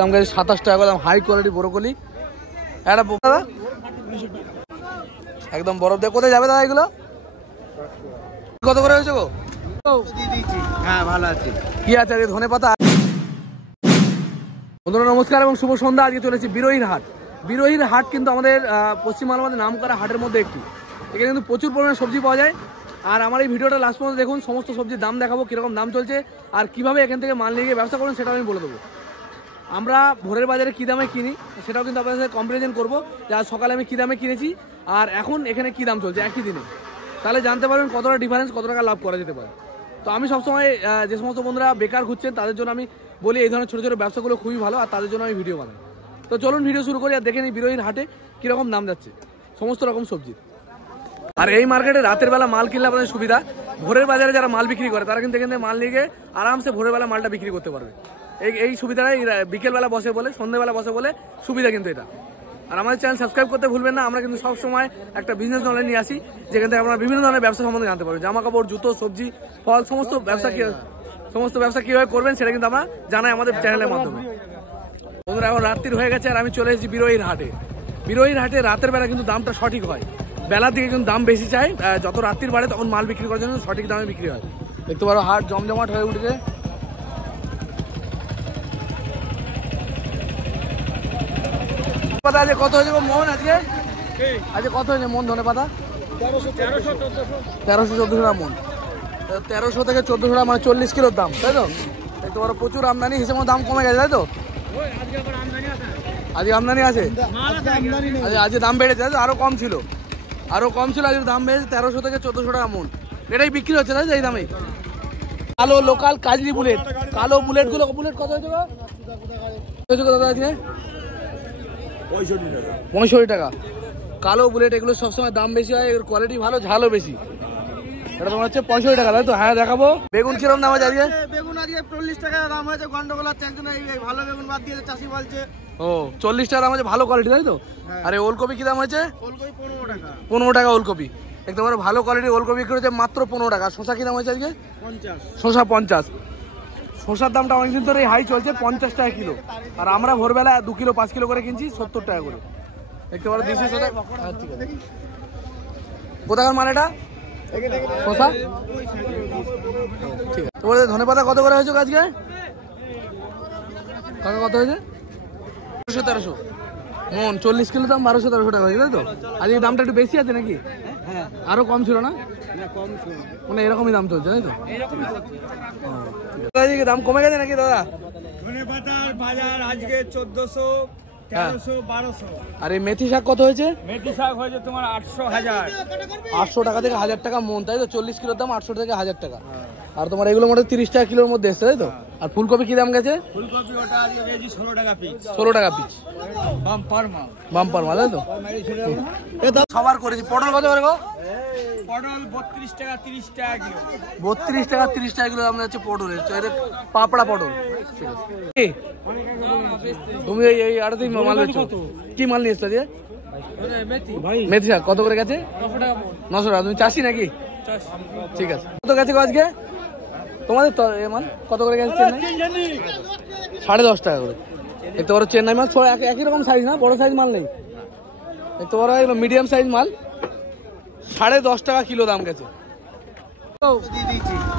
দাম গেছে 27 টাকা দাম, হাই কোয়ালিটি ব্রোকলি। একটা দাদা একদম বরফ দিয়ে কোথায় যাবে দাদা এগুলো? কত করে হয়েছে গো? হ্যাঁ ভালো আছে। কি আছে আজকে? ধনে পাতা। বন্ধুরা নমস্কার এবং শুভ সন্ধ্যা। আজকে চলেছি বিরোহীর হাট। বিরোহীর হাট কিন্তু আমাদের পশ্চিম বাংলার নাম করা হাটের মধ্যে একটি। এখানে কিন্তু প্রচুর পরিমাণে সবজি পাওয়া যায়। আর আমার এই ভিডিওটা লাস্ট পর্যন্ত দেখুন, সমস্ত সবজির দাম দেখাবো, কীরকম দাম চলছে আর কীভাবে এখান থেকে মাল নিয়ে গিয়ে ব্যবসা করবেন সেটাও আমি বলে দেবো। আমরা ভোরের বাজারে কী দামে কিনি সেটাও কিন্তু আপনাদের সাথে কম্পারিজন করবো, যে আজ সকালে আমি কী দামে কিনেছি আর এখন এখানে কী দাম চলছে একই দিনে। তাহলে জানতে পারবেন কতটা ডিফারেন্স, কত টাকা লাভ করা যেতে পারে। তো আমি সবসময় যে সমস্ত বন্ধুরা বেকার ঘুরছেন তাদের জন্য আমি বলি এই ধরনের ছোটো ছোটো ব্যবসাগুলো খুবই ভালো, আর তাদের জন্য আমি ভিডিও বানাই। তো চলুন ভিডিও শুরু করি আর দেখে নিই বিরোহীর হাটে কীরকম দাম যাচ্ছে সমস্ত রকম সবজির। আর এই মার্কেটে রাতের বেলা মাল কিনলে আপনাদের সুবিধা, ভোরের বাজারে যারা মাল বিক্রি করে তারা কিন্তু এখান থেকে মাল নিয়ে গিয়ে আরামসে ভোরের বেলা মালটা বিক্রি করতে পারবে। এই সুবিধাটাই বিকেলবেলা বসে বলে, সন্ধ্যেবেলা বসে বলে সুবিধা কিন্তু এটা। আর আমাদের চ্যানেল সাবস্ক্রাইব করতে ভুলবেন না। আমরা কিন্তু সবসময় একটা বিজনেস নলেজ নিয়ে আসি, যেখান থেকে আপনারা বিভিন্ন ধরনের ব্যবসা সম্বন্ধে জানতে পারবেন। জামা কাপড়, জুতো, সবজি, ফল, সমস্ত ব্যবসা কীভাবে করবেন সেটা কিন্তু আমরা জানাই আমাদের চ্যানেলের মাধ্যমে। বন্ধুরা এখন রাত্রির হয়ে গেছে আর আমি চলে এসেছি বিরোহীর হাটে। বিরোহীর হাটে রাতের বেলা কিন্তু দামটা সঠিক হয়, বেলার দিকে কিন্তু দাম বেশি চাই। যত রাত্রির বাড়ে তখন মাল বিক্রি করার জন্য সঠিক দামে বিক্রি হয়। দেখতে পারো হাট জমজমাট হয়ে উঠেছে। পাতা আজকে কত হয়েছে মন? আজকে কত হয়েছে মন ধনে পাতা? 1300-1400 টাকা মন। 1300 থেকে 1400 টাকা, মানে 40 কিলোর দাম, তাই তো? দেখতে পারো প্রচুর আমদানি, হিসেবে দাম কমে গেছে, তাই তো? আজকে আমদানি আছে, আজকে দাম বেড়েছে, তাই তো? আরো কম ছিল, আজকে দাম বেড়েছে 1300 থেকে 1400 টাকা মন। এটাই বিক্রি হচ্ছে, তাই তো? এই দামেই। কালো লোকাল কাজলি বুলেট, কালো বুলেট কত হয়েছে দাদা আজকে? 65 টাকা কালো বুলেট। এগুলো সবসময় দাম বেশি হয়, এর কোয়ালিটি ভালো, ঝালও বেশি। এটা তোমার হচ্ছে 65 টাকা, তাই তো? হ্যাঁ দেখাবো। বেগুন কিরকম দাম আছে আজকে? বেগুন আজকে 40 টাকা দাম হয়েছে, গন্ডগোল আছে। একজন এই ভালো বেগুন বাদ দিয়েছে, চাষি বলছে। ও 40 টাকা দাম আছে, ভালো কোয়ালিটি, তাই তো? আরে ওলকপি কি দাম হয়েছে? ওলকপি 15 টাকা। 15 টাকা ওলকপি। দেখতে পারো ভালো কোয়ালিটি ওলকপি বিক্রি হচ্ছে মাত্র 15 টাকা। শসা কি দাম হয়েছে আজকে? 50। শসা 50। শসার দামটা অনেকদিন ধরে হাই চলছে, 50 টাকা কিলো। আর আমরা ভোরবেলা 2 কিলো 5 কিলো করে কিনছি 70 টাকা করে। দেখতে পারো দেশি শসা। ঠিক আছে, কোথাকার মাল এটা? শসা ঠিক আছে। তোমাদের ধনে পাতা কত করে হয়েছে আজকে? টাকা কত হয়েছে? 1300 মন। 40 কিলো দাম 1200-1300 টাকা হয়েছে, তাই তো? আজকে দামটা একটু বেশি আছে নাকি? হ্যাঁ, আরো কম ছিল না? কম ছিল, মানে এরকমই দাম চলছে, তাই তো? দাম কমে গেছে নাকি দাদা? ধনেপাতার বাজার আজকে 1400, 1300, 1200। আর এই মেথি শাক কত হয়েছে? মেথি শাক হয়েছে তোমার 800, 1000। 800 টাকা থেকে 1000 টাকা মন, তাই তো? 40 কিলোর দাম 800 থেকে 1000 টাকা। আর তোমার এগুলো মোটে 30 টাকা কিলোর মধ্যে এসছে, তাই তো? আর ফুলকপি কি দাম গেছে? ফুলকপি ওটা আজকে কেজি 16 টাকা পিস। 16 টাকা পিস। বাম্পার মাল, তাই তো? সবার করেছি। পটল কত করে গো? পটল 32 টাকা, 30 টাকা কিলো। 32 টাকা 30 টাকা কিলো দাম যাচ্ছে পটলের। এটা পাপড়া পটল। ঠিক আছে, তুমি এই আড়তে মাল বেচছো? কি মাল নিয়ে এসছো আজকে? মেথি শাক কত করে গেছে? 900 টাকা। তুমি চাষি নাকি? ঠিক আছে। কত গেছে গো আজকে তোমাদের মাল? কত করে গেছে? 10.5 টাকা করে। দেখতে পারো চেন্নাই মাল একই রকম সাইজ, না বড় সাইজ মাল নেই। দেখতে পারো এগুলো মিডিয়াম সাইজ মাল। 10.5 টাকা কিলো দাম গেছে।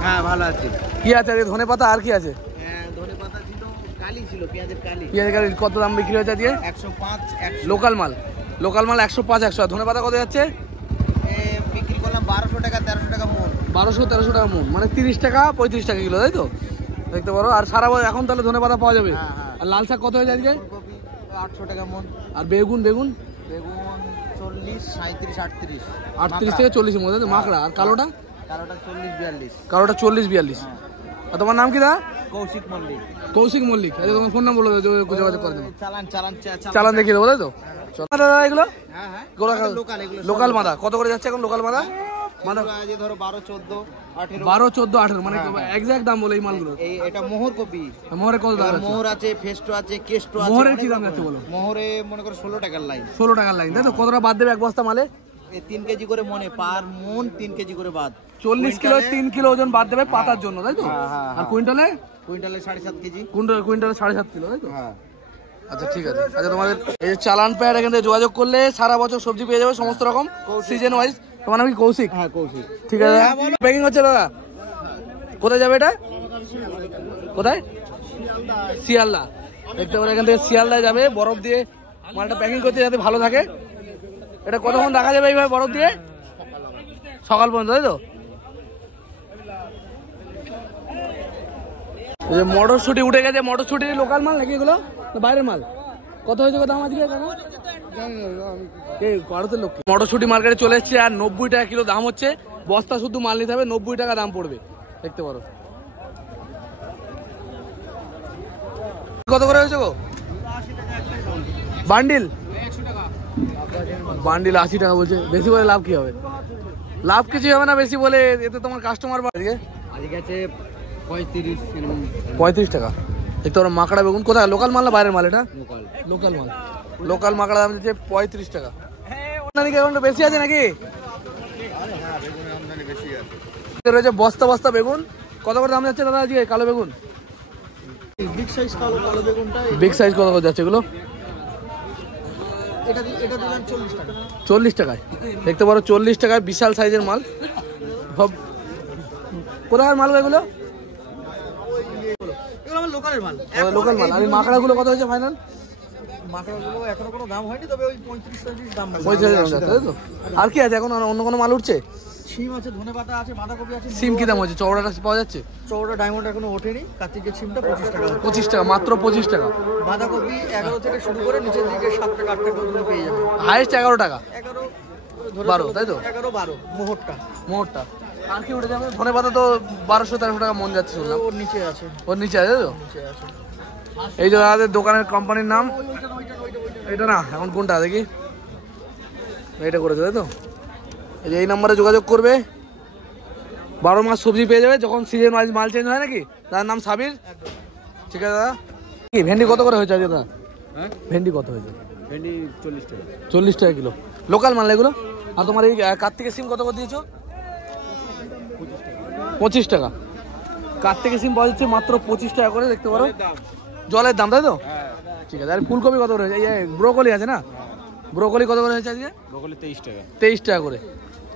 হ্যাঁ ভালো আছে। কি আছে আজকে? ধনে পাতা আর কি আছে? ধনেপাতা ছিল, কালি ছিল, পেঁয়াজের কালি। কত দাম বিক্রি হয়েছে আজকে? 105, 100। লোকাল মাল 105, 100। ধনে পাতা কত যাচ্ছে? বিক্রি করলাম 1200 টাকা, 1300 টাকা মন। 1200-1300 টাকা মন, মানে 30 টাকা 35 টাকা কিলো, তাই তো? দেখতে পারো। আর সারা বছর এখন তাহলে ধনে পাতা পাওয়া যাবে। আর লাল শাক কত হয়েছে আজকে? 800 টাকা মন। আর বেগুন? বেগুন 40, 37, 38। 38 থেকে 40 এর মধ্যে, তাই তো? মাকড়া। আর কালোটা? কালোটা 40, 42। কালোটা 40-42। আর তোমার নাম কি দা? কৌশিক মল্লিক। কৌশিক মল্লিক। আচ্ছা, তোমার ফোন নাম্বার বলে যোগাযোগ করে দেবো। চালান দেখিয়ে দেবো, তাই তো? দাদা এগুলো লোকাল লোকাল মাদা কত করে যাচ্ছে এখন? লোকাল মাদা ধরো 12, 14, 18। 12, 14, 18, মানে এক্সাক্ট দাম বলে এই মালগুলো। এটা মোহর কপি। মোহরে কত দাম? মোহর আছে, ফেস্টো আছে, কেস্টো আছে। মোহরে কি দাম যাচ্ছে বলো? মোহরে মনে করো 16 টাকার লাইন। 16 টাকার লাইন, তাই তো? কতটা বাদ দেবে এক বস্তা মালে? 3 কেজি করে মনে, পার মন 3 কেজি করে বাদ। 40 কিলো 3 কিলো ওজন বাদ দেবে পাতার জন্য, তাই তো? আর কুইন্টালে? কুইন্টালে 7.5 কেজি। কুইন্টালে 7.5 কিলো, তাই তো? আচ্ছা ঠিক আছে। আচ্ছা তোমাদের এই যে চালান প্যাড এখান থেকে যোগাযোগ করলে সারা বছর সবজি পেয়ে যাবে সমস্ত রকম সিজন ওয়াইজ। তোমার নাম কি কৌশিক? হ্যাঁ কৌশিক। ঠিক আছে প্যাকিং হচ্ছে দাদা। কোথায় যাবে এটা? কোথায়? শিয়ালদা। দেখতে পারো এখান থেকে শিয়ালদায় যাবে, বরফ দিয়ে মালটা প্যাকিং করতে যাতে ভালো থাকে। এটা কতক্ষণ রাখা যাবে এইভাবে বরফ দিয়ে? সকাল পর্যন্ত, তাই তো? এই যে মটরশুটি উঠে গেছে, মটরশুটি লোকাল মাল নাকি এগুলো বাইরের মাল? কত হয়েছে দাম আজকে কাকা? এই ভারতের লোক। মটরশুটি মার্কেটে চলে এসছে আর 90 টাকা কিলো দাম হচ্ছে। বস্তা শুধু মাল নিতে হবে, 90 টাকা দাম পড়বে। দেখতে পারো কত করে হয়েছে গো বান্ডিল? বান্ডিল 80 টাকা বলছে। বেশি বলে লাভ কি হবে? লাভ কিছু হবে না বেশি বলে, এতে তোমার কাস্টমার বাড়বে। আজকে আছে 35 টাকা। দেখতে পারো মাকড়া বেগুন। কোথায় লোকাল মাল না বাইরের মাল? এটা লোকাল। লোকাল মাল। লোকাল মাকড়া দাম দিচ্ছে 35 টাকা। এখন বেশি আছে নাকি? রয়েছে বস্তা বস্তা বেগুন। কত করে দাম যাচ্ছে দাদা আজকে কালো বেগুন? বিগ সাইজ কালো বেগুনটা বিগ সাইজ কত করে যাচ্ছে এগুলো? এটা দিলাম 40 টাকা। 40 টাকায়। দেখতে পারো 40 টাকায় বিশাল সাইজের মাল। সব কোথাকার মাল এগুলো? এগুলো আমার লোকালের মাল। লোকাল মাল। আর এই মাকড়াগুলো কত হয়েছে ফাইনাল? মাকড়াগুলো এখনো কোনো দাম হয়নি, তবে ওই 35-40 দাম। 35 দাম যাচ্ছে, তাই তো? আর কি আছে এখন? অন্য কোনো মাল উঠছে? সিম আছে, ধনেপাতা আছে, বাঁধাকপি আছে। সিম কি দাম হচ্ছে? চওড়াটা পাওয়া যাচ্ছে? চওড়া ডায়মন্ড এখনো ওঠেনি। কার্তিকের সিমটা 25 টাকা। 25 টাকা, মাত্র 25 টাকা। বাঁধাকপি 11 থেকে শুরু করে নিচের দিকে 7 টাকা 8 টাকা পর্যন্ত পেয়ে যাবে। হাইয়েস্ট 11 টাকা। 11 12, তাই তো? 11-12 মোহরটা। মোহরটা। আর কি উঠে যাবে? ধনেপাতা তো 1200-1300 টাকা মন যাচ্ছে শুনলাম। ওর নিচে আছে। ওর নিচে আছে, তাই তো? নিচে আছে। এই যে আমাদের দোকানের কোম্পানির নাম এটা না, এখন কোনটা দেখি? এটা করেছে, তাই তো? এই যে এই নাম্বারে যোগাযোগ করবে, 12 মাস সবজি পেয়ে যাবে যখন সিজন ওয়াইজ মাল চেঞ্জ হয় নাকি। তার নাম সাবির। ঠিক আছে দাদা। কি ভেন্ডি কত করে হয়েছে আজকে দাদা? হ্যাঁ ভেন্ডি কত হয়েছে? ভেন্ডি 40 টাকা। 40 টাকা কিলো। লোকাল মাল এগুলো। আর তোমার এই কার্তিকের সিম কত করে দিয়েছো? 25 টাকা। কার্তিকের সিম পাওয়া যাচ্ছে মাত্র 25 টাকা করে। দেখতে পারো জলের দাম, তাই তো? ঠিক আছে। আর ফুলকপি কত করে হয়েছে? এই ব্রোকলি আছে না, ব্রোকলি কত করে হয়েছে আজকে? ব্রোকলি 23 টাকা। 23 টাকা করে।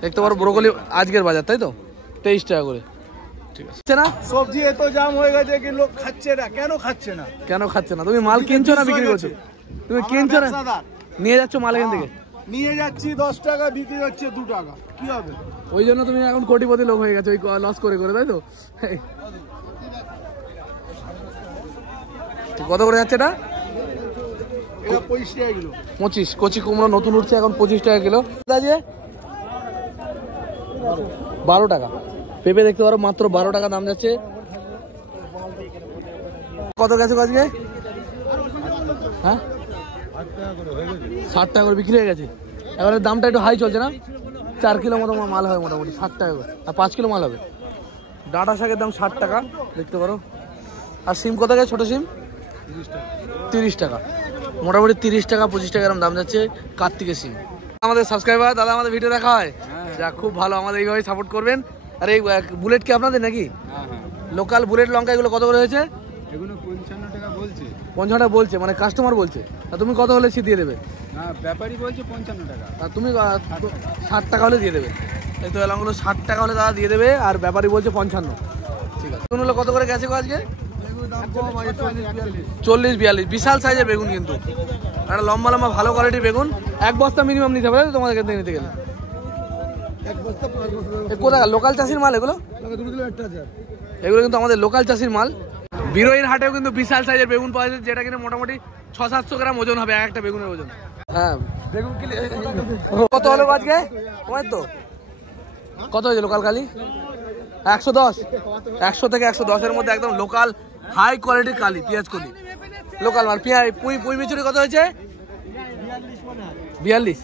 দেখতে পারো ব্রোকলি আজকের বাজার, তাই তো? 23 টাকা করে। ঠিক আছে না? সবজি এত জাম হয়ে গেছে কি লোক খাচ্ছে না। কেন খাচ্ছে না? কেন খাচ্ছে না? তুমি মাল কিনছো না বিক্রি করছো? তুমি কিনছো না, নিয়ে যাচ্ছ মাল এখান থেকে। নিয়ে যাচ্ছি 10 টাকা, বিক্রি হচ্ছে 2 টাকা। কি হবে? ওই জন্য তুমি এখন কোটিপতি লোক হয়ে গেছো, ওই লস করে করে, তাই তো? কত করে যাচ্ছে এটা? এটা 25 টাকা কিলো। 25। কচি কুমড়ো নতুন উঠছে এখন 25 টাকা কিলো। আছে 12 টাকা। পেঁপে দেখতে পারো মাত্র 12 টাকা দাম যাচ্ছে। কত গেছে আজকে? হ্যাঁ 60 টাকা করে বিক্রি হয়ে গেছে। এবারে দামটা একটু হাই চলছে না? 4 কিলো মতো মাল হবে মোটামুটি 60 টাকা করে। আর 5 কিলো মাল হবে। ডাঁটা শাকের দাম 60 টাকা দেখতে পারো। আর সিম কত গেছে? ছোটো সিম 30 টাকা। মোটামুটি 30 টাকা 25 টাকা এরকম দাম যাচ্ছে কার্তিকের সিম। আমাদের সাবস্ক্রাইবার দাদা আমাদের ভিডিও দেখা হয়, যা খুব ভালো। আমাদের এইভাবে সাপোর্ট করবেন। আর এই বুলেট কি আপনাদের নাকি? লোকাল বুলেট লঙ্কা এগুলো কত করে হয়েছে? এগুলো 55 টাকা বলছে। 55 টাকা বলছে, মানে কাস্টমার বলছে। আর তুমি কত হলে দিয়ে দেবে? না, ব্যাপারী বলছে 55 টাকা। আর তুমি 60 টাকা হলে দিয়ে দেবে। এই তো এলাকাগুলো 60 টাকা হলে দাদা দিয়ে দেবে, আর ব্যাপারী বলছে 55। ঠিক আছে। বেগুন হলো কত করে গেছে আজকে? 40-42 বিশাল সাইজের বেগুন, কিন্তু একটা লম্বা লম্বা ভালো কোয়ালিটির বেগুন। এক বস্তা মিনিমাম নিতে হবে তোমাদের কাছে নিতে গেলে। কোথায় লোকাল চাষির মাল এগুলো? এগুলো কিন্তু আমাদের লোকাল চাষির মাল। বিরোহীর হাটেও কিন্তু বিশাল সাইজের বেগুন পাওয়া যায়, যেটা কিনা মোটামুটি 600-700 গ্রাম ওজন হবে একটা বেগুনের ওজন। হ্যাঁ বেগুন কিলো কত হলো আজকে তোমার? তো কত হয়েছে লোকাল কালি? 110। 100 থেকে 110-এর মধ্যে একদম লোকাল হাই কোয়ালিটির কালি, পেঁয়াজ কলি লোকাল মাল। পেঁয়াজ পুঁই মিচুরি কত হয়েছে? 42।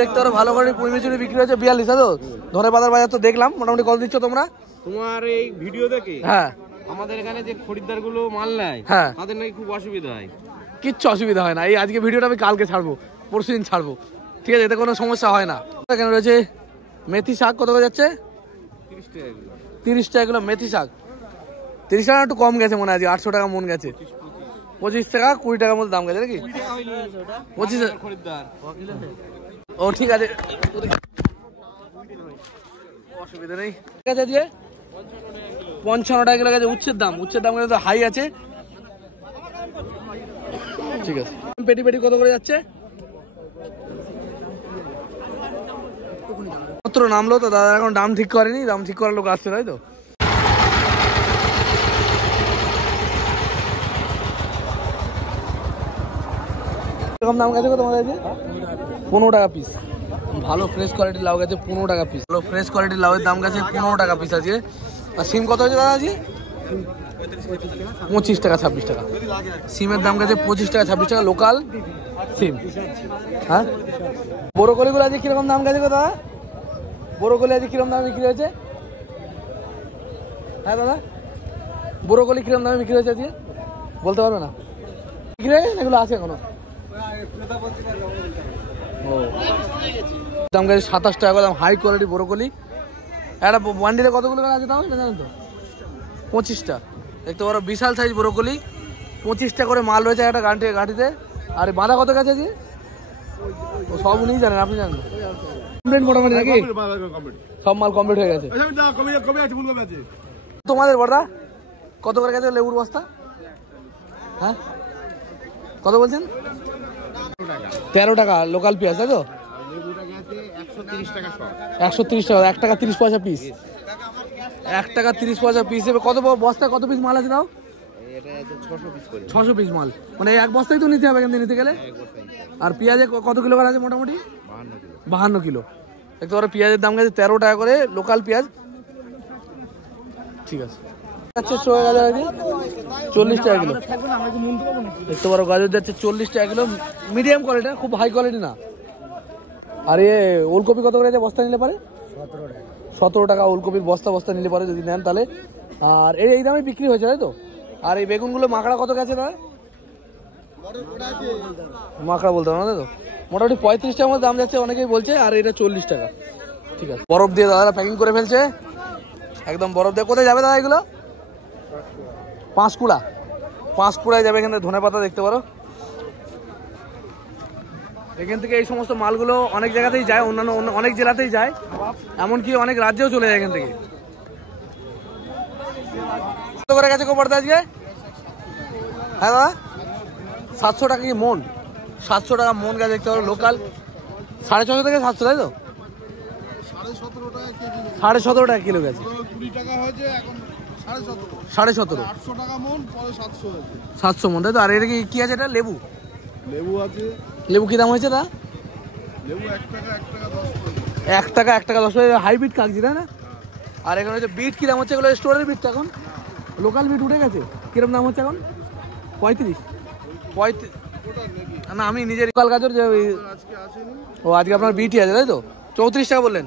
দেখতে পারো ভালো করে পুঁই মিচুরি বিক্রি হয়েছে 42। তো ধনে পাতার বাজার তো দেখলাম। মোটামুটি কত দিচ্ছ তোমরা? তোমার এই ভিডিও দেখে হ্যাঁ আমাদের এখানে যে খরিদ্দার গুলো মাল নেয়, হ্যাঁ, তাদের নাকি খুব অসুবিধা হয়। কিচ্ছু অসুবিধা হয় না। এই আজকে ভিডিওটা আমি কালকে ছাড়বো, পরশু দিন ছাড়বো। ঠিক আছে, এতে কোনো সমস্যা হয় না। এখানে রয়েছে মেথি শাক কত করে যাচ্ছে? 30 টাকা কিলো। 30 টাকা কিলো মেথি শাক। 30 টাকা একটু কম গেছে মনে হয়, 800 টাকা মন গেছে। 25 টাকা 20 টাকার মধ্যে দাম গেছে নাকি? 25 খরিদ্দার ও ঠিক আছে, অসুবিধা নেই। ঠিক আছে আজকে 55 টাকা কিলো গেছে উচ্ছের দাম কিন্তু হাই আছে। ঠিক আছে, পেটি পেটি কত করে যাচ্ছে? মাত্র নামলো তো দাদা, এখন দাম ঠিক করেনি, দাম ঠিক করার লোক আসছে তাই তো। এরকম দাম গেছে তোমাদের কাছে 15 টাকা পিস। ভালো ফ্রেশ কোয়ালিটির লাউ গেছে 15 টাকা পিস। ভালো ফ্রেশ কোয়ালিটির লাউয়ের দাম গেছে 15 টাকা পিস আছে। আর সিম কত হয়েছে দাদা আজকে? 25 টাকা 26 টাকা। সিমের দাম গেছে 25 টাকা 26 টাকা লোকাল সিম। হ্যাঁ, বড়কলিগুলো আজকে কিরকম দাম গেছে গো দাদা? বড়কলি আজকে কিরকম দামে বিক্রি হয়েছে? হ্যাঁ দাদা, বড়কলি কিরকম দামে বিক্রি হয়েছে আজকে বলতে পারবে না? বিক্রি হয়ে গেছে এগুলো আছে এখনো? ও, দাম গেছে 27 টাকা দাম, হাই কোয়ালিটি বড়কলি। একটা বান্ডিলে কতগুলো করে আছে তাও জানেন তো? 25টা। দেখতে পারো বিশাল সাইজ বড়কলি, 25টা করে মাল রয়েছে একটা গাড়িতে। আর বাঁধা কত গেছে আজকে? সব উনিই জানেন, আপনি জানেন কমপ্লিট মোটামুটি নাকি? সব মাল কমপ্লিট হয়ে গেছে। তোমাদের বড়দা কত করে গেছে লেবুর বস্তা? হ্যাঁ কত বলছেন? 13 টাকা লোকাল পেঁয়াজ তাই তো? 130 টাকা, 1 টাকা 30 পয়সা পিস। 1 টাকা 30 পয়সা পিস। কত বস্তা কত পিস মাল আছে তাও? 600 পিস মাল, মানে এক বস্তায় তো নিতে হবে এখান থেকে নিতে গেলে। আর পেঁয়াজে কত কিলো করে আছে মোটামুটি? 52 কিলো। দেখতে পারো পেঁয়াজের দাম গেছে 13 টাকা করে লোকাল পেঁয়াজ। ঠিক আছে, 40 টাকা কিলো। দেখতে পারো গাজর যাচ্ছে 40 টাকা কিলো, মিডিয়াম কোয়ালিটি, খুব হাই কোয়ালিটি না। আর ওলকপি কত করে বস্তা নিলে পারে? 17 টাকা ওলকপির বস্তা নিলে পারে যদি নেন তাহলে। আর এই দামে বিক্রি হয়েছে তাই তো? আর এই বেগুনগুলো মাকড়া কত গেছে দাদা? মাকড়া বলতে পারো না তাই তো? মোটামুটি 35 টাকার মধ্যে দাম যাচ্ছে অনেকেই বলছে। আর এটা 40 টাকা। ঠিক আছে, বরফ দিয়ে দাদারা প্যাকিং করে ফেলছে একদম বরফ দিয়ে। কোথায় যাবে দাদা এগুলো? পাঁশকুড়ায় যাবে। এখানে ধনে পাতা দেখতে পারো। এখান থেকে এই সমস্ত মালগুলো অনেক জায়গাতেই যায়, অন্যান্য অনেক জেলাতেই যায়, এমনকি অনেক রাজ্যেও চলে যায় এখান থেকে। কত করে গেছে গোবরদা আজকে? হ্যাঁ দাদা 700 টাকা কি মন? 700 টাকা মন গেছে দেখতে পারো লোকাল। 650 থেকে 700 তাই তো? 17.5 টাকা কিলো গেছে। 700 মন তাই তো? আর এটা কি আছে? এটা লেবু কি দাম হয়েছে? লেবু 1 টাকা 10 পয়সা। হাইব্রিড কাগজি তাই না? আর এখানে হচ্ছে বিট কি দাম হচ্ছে? এগুলো স্টোরের বিটটা এখন লোকাল বিট উঠে গেছে। কিরকম দাম হচ্ছে এখন? 35 না, আমি নিজের লোকাল গাজর যে ও আজকে আপনার বিটই আছে তাই তো? 34 টাকা বললেন।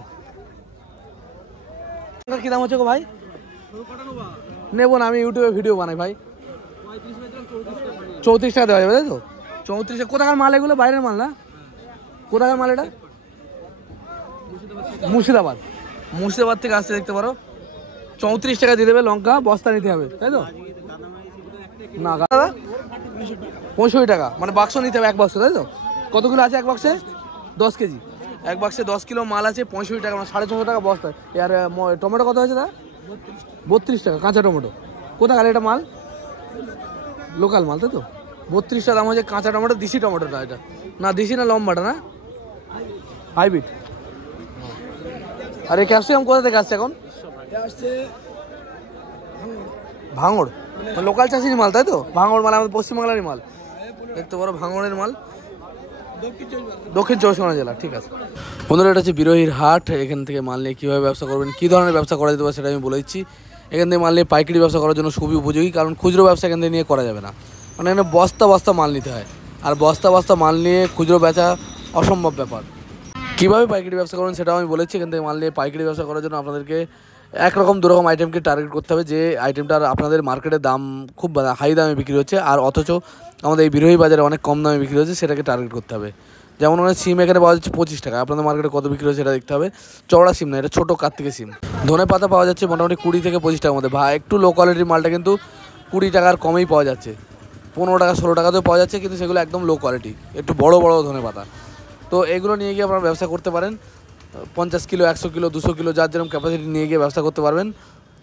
কি দাম হচ্ছে গো ভাই? নেবো না, আমি ইউটিউবে ভিডিও বানাই ভাই। 34 টাকা দেওয়া যাবে তাই তো? 34। কোথাকার মাল এগুলো? বাইরের মাল না? কোথাকার মাল এটা? মুর্শিদাবাদ থেকে আসছে দেখতে পারো। 34 টাকা দিয়ে দেবে। লঙ্কা বস্তা নিতে হবে তাই তো? না দাদা 65 টাকা, মানে বাক্স নিতে হবে, এক বাক্স তাই তো? কতগুলো আছে এক বাক্সে? 10 কেজি। এক বাক্সে 10 কিলো মাল আছে 65 টাকা, মানে 650 টাকা বস্তা। আর টমেটো কত হয়েছে দাদা? 32 টাকা কাঁচা টমেটো। কোথাকার এটা মাল? লোকাল মাল তাই তো? 32 টাকা দাম হচ্ছে কাঁচা টমেটো। দেশি টমেটোটা এটা না? দেশি না লম্বাটা না? হাইব্রিড। আর এই ক্যাপসিকাম কোথা থেকে আসছে এখন? ভাঙড়, লোকাল চাষির মাল তাই তো? ভাঙড় মাল আমাদের পশ্চিমবাংলারই মাল। দেখতে পারো ভাঙড়ের মাল, দক্ষিণ 24 জেলা। ঠিক আছে বন্ধুরা, এটা হচ্ছে বিরোহীর হাট। এখান থেকে মাল নিয়ে কীভাবে ব্যবসা করবেন, কী ধরনের ব্যবসা করা যেতে পারে সেটা আমি বলে দিচ্ছি। এখান থেকে মাল নিয়ে পাইকারি ব্যবসা করার জন্য খুবই উপযোগী, কারণ খুচরো ব্যবসা এখান থেকে নিয়ে করা যাবে না। মানে এখানে বস্তা মাল নিতে হয়, আর বস্তা মাল নিয়ে খুচরো বেচা অসম্ভব ব্যাপার। কীভাবে পাইকারি ব্যবসা করবেন সেটাও আমি বলেছি। এখান থেকে মাল নিয়ে পাইকারি ব্যবসা করার জন্য আপনাদেরকে একরকম দুরকম আইটেমকে টার্গেট করতে হবে। যে আইটেমটার আপনাদের মার্কেটের দাম খুব হাই দামে বিক্রি হচ্ছে, আর অথচ আমাদের এই বিরোহী বাজারে অনেক কম দামে বিক্রি হচ্ছে, সেটাকে টার্গেট করতে হবে। যেমন মানে সিম এখানে পাওয়া যাচ্ছে 25 টাকা, আপনাদের মার্কেটে কত বিক্রি হচ্ছে সেটা দেখতে হবে। চওড়া সিম না, এটা ছোটো কার্তিকের সিম। ধনে পাতা পাওয়া যাচ্ছে মোটামুটি 20 থেকে 25 টাকার মধ্যে। একটু লো কোয়ালিটির মালটা কিন্তু 20 টাকার কমেই পাওয়া যাচ্ছে। 15 টাকা 16 টাকাতেও পাওয়া যাচ্ছে, কিন্তু সেগুলো একদম লো কোয়ালিটি, একটু বড় বড় ধনে পাতা। তো এগুলো নিয়ে গিয়ে আপনারা ব্যবসা করতে পারেন। 50 কিলো 100 কিলো 200 কিলো যার যেরকম ক্যাপাসিটি নিয়ে গিয়ে ব্যবসা করতে পারবেন,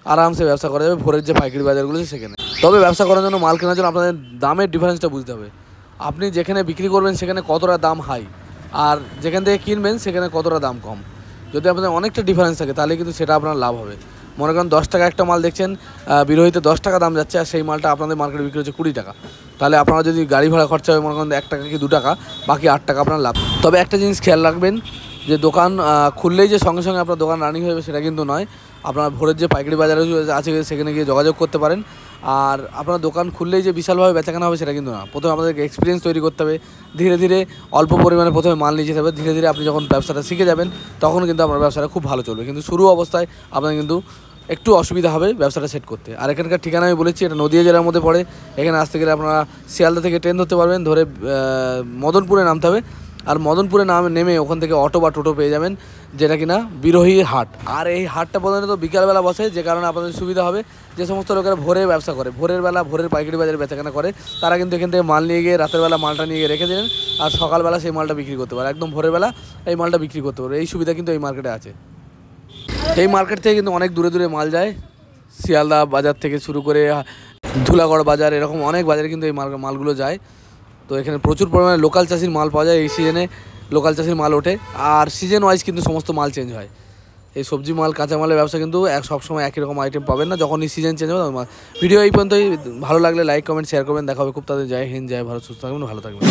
আরামসে ব্যবসা করা যাবে ভোরের যে পাইকারি বাজারগুলো সেখানে। তবে ব্যবসা করার জন্য, মাল কেনার জন্য আপনাদের দামের ডিফারেন্সটা বুঝতে হবে। আপনি যেখানে বিক্রি করবেন সেখানে কতটা দাম হাই, আর যেখান থেকে কিনবেন সেখানে কতটা দাম কম। যদি আপনাদের অনেকটা ডিফারেন্স থাকে তাহলে কিন্তু সেটা আপনার লাভ হবে। মনে করেন 10 টাকা একটা মাল দেখছেন, বিরোহিতে 10 টাকা দাম যাচ্ছে, আর সেই মালটা আপনাদের মার্কেটে বিক্রি হচ্ছে 20 টাকা, তাহলে আপনারা যদি গাড়ি ভাড়া খরচা হবে মনে করেন 1 টাকা কি 2 টাকা, বাকি 8 টাকা আপনার লাভ। তবে একটা জিনিস খেয়াল রাখবেন যে দোকান খুললেই যে সঙ্গে সঙ্গে আপনার দোকান রানিং হয়ে সেটা কিন্তু নয়। আপনার ভোরের যে পাইকারি বাজার আছে সেখানে গিয়ে যোগাযোগ করতে পারেন। আর আপনার দোকান খুললেই যে বিশালভাবে বেচাকেনা হবে সেটা কিন্তু না। প্রথমে আপনাদেরকে এক্সপিরিয়েন্স তৈরি করতে হবে, ধীরে ধীরে অল্প পরিমাণে প্রথমে মাল নিয়ে যেতে হবে। ধীরে ধীরে আপনি যখন ব্যবসাটা শিখে যাবেন তখন কিন্তু আপনার ব্যবসাটা খুব ভালো চলবে, কিন্তু শুরু অবস্থায় আপনার কিন্তু একটু অসুবিধা হবে ব্যবসাটা সেট করতে। আর এখানকার ঠিকানা আমি বলেছি, এটা নদীয়া জেলার মধ্যে পড়ে। এখানে আসতে গেলে আপনারা শিয়ালদা থেকে ট্রেন ধরতে পারবেন, ধরে মদনপুরে নামতে হবে, আর মদনপুরে নেমে ওখান থেকে অটো বা টোটো পেয়ে যাবেন, যেটা কিনা বিরোহী হাট। আর এই হাটটা প্রধানত বিকালবেলা বসে, যে কারণে আপনাদের সুবিধা হবে। যে সমস্ত লোকেরা ভোরে ব্যবসা করে, ভোরের বেলা ভোরের পাইকারি বাজারে বেচাকেনা করে, তারা কিন্তু এখান থেকে মাল নিয়ে গিয়ে রাতের বেলা মালটা নিয়ে গিয়ে রেখে দিলেন, আর সকালবেলা সেই মালটা বিক্রি করতে পারে, একদম ভোরের বেলা এই মালটা বিক্রি করতে পারে। এই সুবিধা কিন্তু এই মার্কেটে আছে। এই মার্কেট থেকে কিন্তু অনেক দূরে দূরে মাল যায়, শিয়ালদা বাজার থেকে শুরু করে ধুলাগড় বাজার, এরকম অনেক বাজারে কিন্তু এই মালগুলো যায়। তো এখানে প্রচুর পরিমাণে লোকাল চাষির মাল পাওয়া যায়। এই সিজনে লোকাল চাষির মাল ওঠে, আর সিজন ওয়াইজ কিন্তু সমস্ত মাল চেঞ্জ হয়। এই সবজি মাল কাঁচামালের ব্যবসা কিন্তু সবসময় একই রকম আইটেম পাবেন না, যখনই সিজন চেঞ্জ হবে। ভিডিও এই পর্যন্তই। ভালো লাগলে লাইক কমেন্ট শেয়ার করবেন। দেখা হবে খুব তাড়াতাড়ি। জয় হিন্দ, জয় ভারত, সুস্থ থাকবেন, ভালো থাকবেন।